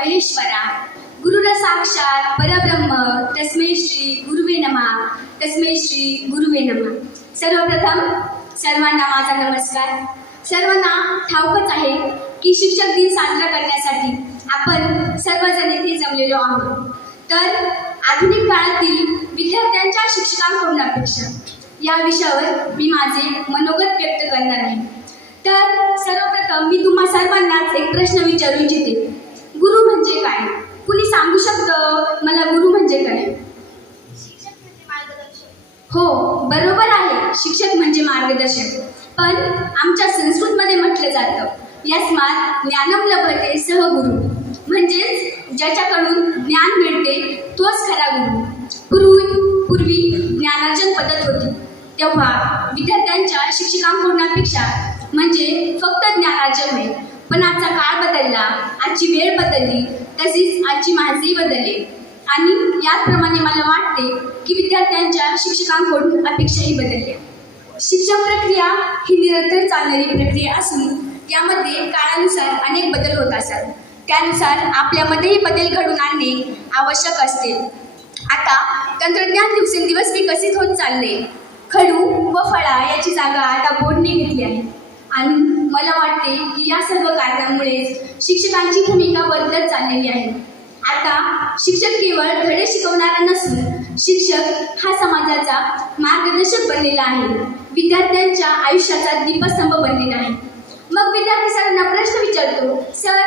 महेश्वरा गुरुर साक्षात परब्रह्म तस्मै श्री गुरुवे नमः तस्मै श्री गुरुवे नमः। सर्वप्रथम सर्वांना माझा नमस्कार। सर्वांना ठाऊकच आहे की शिक्षक दिन साजरा करण्यासाठी आपण सर्वजण इथे जमलेलो आहोत। तर आधुनिक काळातील विद्यार्थ्यांच्या शिक्षकांकडून अपेक्षा या विषयावर मी माझे मनोगत व्यक्त करणार आहे। तर सर्वप्रथम मी तुम्हा सर्वांनाच एक प्रश्न विचारू इच्छिते, गुरु म्हणजे काय? कुणी सांगू शकतं मला गुरु म्हणजे काय? शिक्षक म्हणजे मार्गदर्शक। हो, बरोबर आहे, शिक्षक म्हणजे मार्गदर्शक। पण आमच्या संस्कृतमध्ये म्हटलं जातं यस्मात् ज्ञानं लभते सः गुरु, म्हणजेच ज्याच्याकडून ज्ञान मिळते तोच खरा गुरु। पूर्वी ज्ञानार्जन पद्धत होती, तेव्हा विद्यार्थ्यांच्या शिक्षकांकडून अपेक्षा म्हणजे फक्त ज्ञानार्जन होईल। पण आजचा काळ बदलला, आजची वेळ बदलली, तसेच आजची माणसेही बदलली आणि याचप्रमाणे मला वाटते की विद्यार्थ्यांच्या शिक्षकांकडून अपेक्षाही बदलल्या। शिक्षण प्रक्रिया ही निरंतर चालणारी प्रक्रिया असून यामध्ये काळानुसार अनेक बदल होत असतात, त्यानुसार आपल्यामध्येही बदल घडवून आणणे आवश्यक असते। आता तंत्रज्ञान दिवसेंदिवस विकसित होत चालले, खडू व फळा याची जागा आता बोर्डने घेतली आहे आणि मला वाटते की या सर्व कारणांमुळे शिक्षकांची भूमिका बदलत चाललेली आहे। आता शिक्षक केवळ धडे शिकवणारा नसून शिक्षक हा समाजाचा मार्गदर्शक बनलेला आहे, विद्यार्थ्यांच्या आयुष्याचा दीपस्तंभ बनलेला आहे। मग विद्यार्थी सरांना प्रश्न विचारतो, सर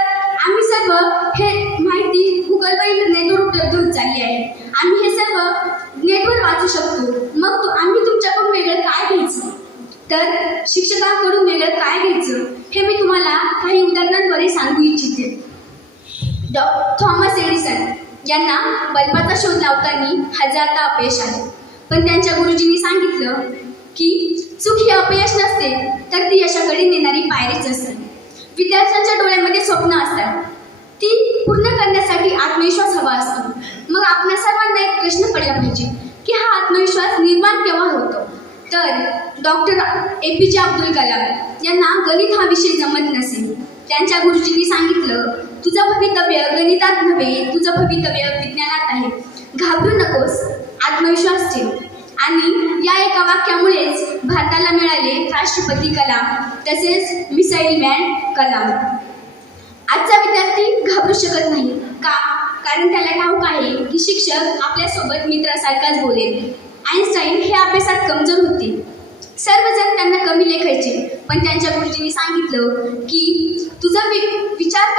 आम्ही सर्व हे माहिती गुगल व इंटरनेटवर उपलब्ध होत चालली आहे, आम्ही हे सर्व नेटवर वाचू शकतो, मग आम्ही तुमच्याकडून वेगळं काय घ्यायचं? तर शिक्षकांकडून वेगळं काय घ्यायचं हे मी तुम्हाला काही उदाहरणांद्वारे सांगू इच्छिते। थॉमस एडिसन यांना बल्बाचा शोध लावताना हजारदा अपयश आले, पण त्यांच्या गुरुजींनी सांगितलं की चूक ही अपयश नसते तर ती यशाकडे नेणारी पायरीच असते। विद्यार्थ्यांच्या डोळ्यामध्ये स्वप्न असतात, ती पूर्ण करण्यासाठी आत्मविश्वास हवा असतो। मग आपल्या सर्वांना एक प्रश्न पडला पाहिजे की हा आत्मविश्वास निर्माण केव्हा होतो? तर डॉक्टर APJ अब्दुल कलाम यांना गणित हा विषय जमत नसेल, त्यांच्या गुरुजींनी सांगितलं तुझं भवितव्य गणितात नव्हे, तुझं भवितव्य विज्ञानात आहे, घाबरू नकोस, आत्मविश्वास ठेव। आणि या एका वाक्यामुळेच भारताला मिळाले राष्ट्रपती कलाम तसेच मिसाईल मॅन कलाम। आजचा विद्यार्थी घाबरू शकत नाही का? कारण त्याला ठाऊक आहे की शिक्षक आपल्यासोबत मित्रासारखाच बोलेल। आईन्स्टाईन हे अभ्यासात कमजोर होते, सर्वजण त्यांना कमी लेखायचे, पण त्यांच्या गुरुजींनी सांगितलं की तुझा विचार